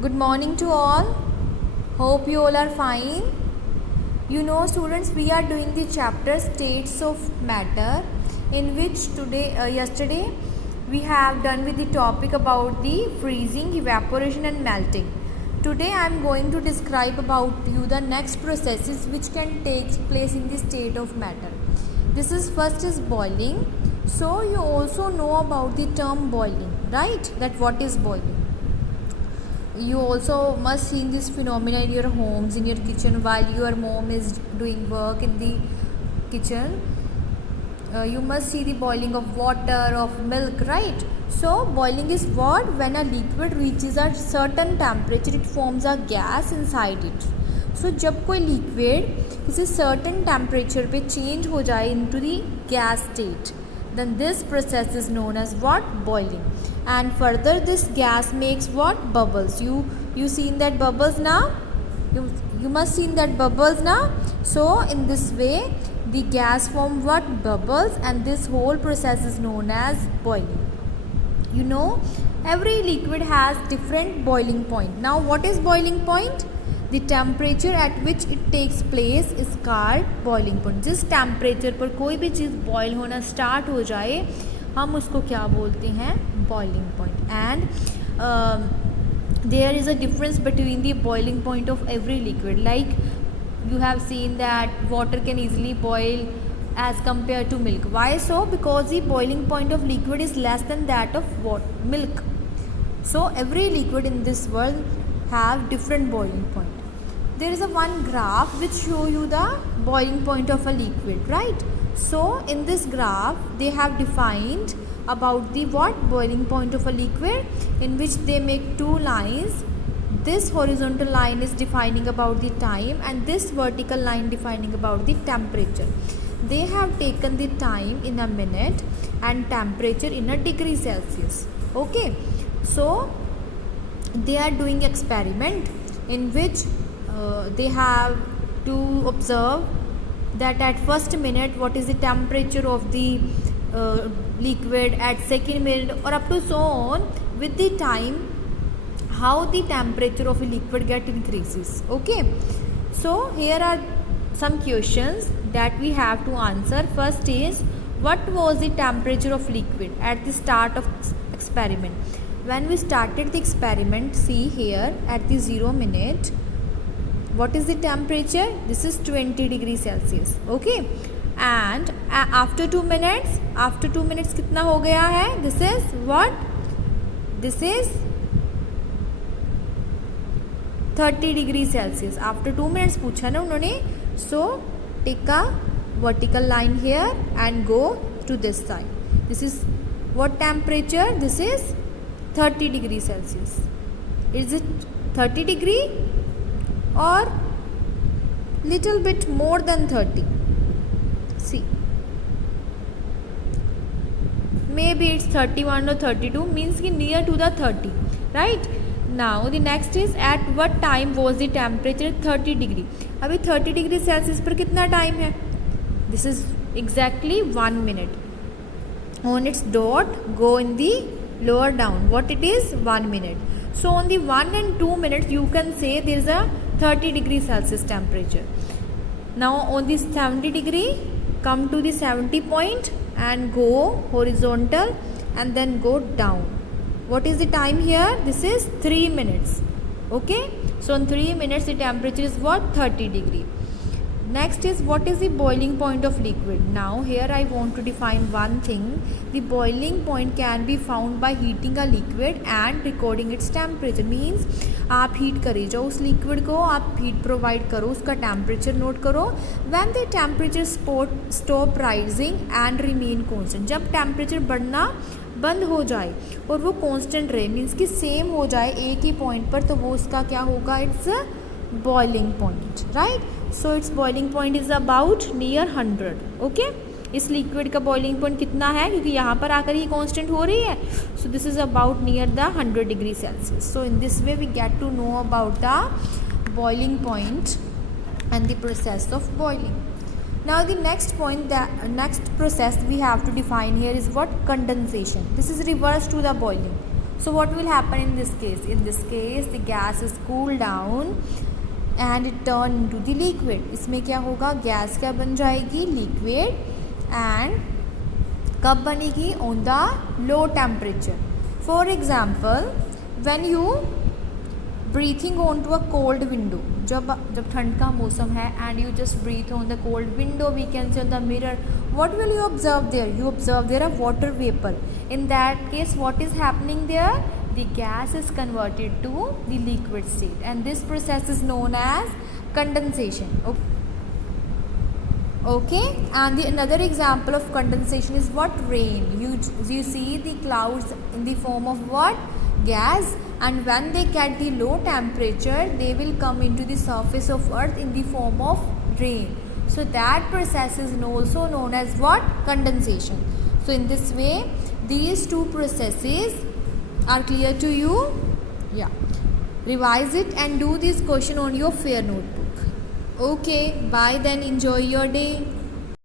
Good morning to all. Hope you all are fine. You know, students, we are doing the chapter States of Matter, in which yesterday we have done with the topic about the freezing, evaporation and melting. Today I am going to describe about you the next processes which can take place in the state of matter. This is first is boiling. So you also know about the term boiling, right? That what is boiling. You also must see this phenomena in your homes, in your kitchen, while your mom is doing work in the kitchen. You must see the boiling of water, of milk, right? So boiling is what? When a liquid reaches a certain temperature, it forms a gas inside it. So जब कोई liquid किसी certain temperature पे change हो जाए into the gas state, then this process is known as what? Boiling. And further this gas makes what? Bubbles. You seen that bubbles now? You must seen that bubbles now. So in this way the gas form what? Bubbles, and this whole process is known as boiling. You know, every liquid has different boiling point. Now what is boiling point? The temperature at which it takes place is called boiling point. जिस temperature पर कोई भी चीज़ boil होना start हो जाए, हम उसको क्या बोलते हैं? Boiling point. And there is a difference between the boiling point of every liquid. Like you have seen that water can easily boil as compared to milk. Why so? Because the boiling point of liquid is less than that of milk. So every liquid in this world have different boiling point. There is a one graph which show you the boiling point of a liquid, right? So in this graph they have defined about the what? Boiling point of a liquid, in which they make two lines. This horizontal line is defining about the time, and this vertical line defining about the temperature. They have taken the time in a minute and temperature in a degree Celsius. Okay, so they are doing experiment in which they have to observe that at first minute what is the temperature of the liquid, at second minute, or up to so on, with the time how the temperature of a liquid get increases. Okay, so here are some questions that we have to answer. First is, what was the temperature of liquid at the start of experiment? When we started the experiment, see here at the 0 minute, what is the temperature? This is 20 degrees Celsius. Okay, and after 2 minutes, कितना हो गया है? This is what? This is 30 degrees Celsius. After 2 minutes पूछा ना उन्होंने. So take a vertical line here and go to this side. This is what temperature? This is 30 degrees Celsius. Is it 30 degree or little bit more than 30? See, maybe it's 31 or 32, means ki near to the 30, right? Now the next is, at what time was the temperature 30 degree? अभी 30 degree Celsius पर कितना time है? This is exactly 1 minute. On its dot, go in the lower down. What it is? 1 minute. So on the 1 and 2 minutes you can say there is a 30 degree Celsius temperature. Now on this 70 degree, come to the 70 point and go horizontal and then go down. What is the time here? This is 3 minutes. Okay, so in 3 minutes the temperature is what? 30 degree. Next is, what is the boiling point of liquid? Now here I want to define one thing. The boiling point can be found by heating a liquid and recording its temperature. Means आप heat करे जाओ उस liquid को, आप heat provide करो, उसका temperature note करो. When the temperature stop rising and remain constant, जब temperature बढ़ना बंद हो जाए और वो कांस्टेंट रहे, मीन्स कि सेम हो जाए एक ही पॉइंट पर, तो वो उसका क्या होगा? It's boiling point, right? So it's boiling point is about near 100. Okay, इस लिक्विड का बॉइलिंग पॉइंट कितना है? क्योंकि यहाँ पर आकर ये कांस्टेंट हो रही है. So this is about near the 100 degree Celsius. So in this way we get to know about the boiling point and the process of boiling. Now the next point, the next process we have to define here is what? Condensation. This is reverse to the boiling. So what will happen in this case? In this case the gas is cooled down and it turn into the liquid. इसमें क्या होगा, gas क्या बन जाएगी, liquid. And कब बनेगी, on the low temperature. For example when you breathing on to a cold window, जब ठंड का मौसम है and you just breathe on the cold window, we can see on the mirror, what will you observe there? You observe there a water vapor. In that case what is happening there? The gas is converted to the liquid state and this process is known as condensation. Okay, and another example of condensation is what? Rain. You see the clouds in the form of what? Gas, and when they get the low temperature they will come into the surface of earth in the form of rain. So that process is also known as what? Condensation. So in this way these two processes are clear to you? Yeah. Revise it and do this question on your fair notebook. Okay, bye then, enjoy your day.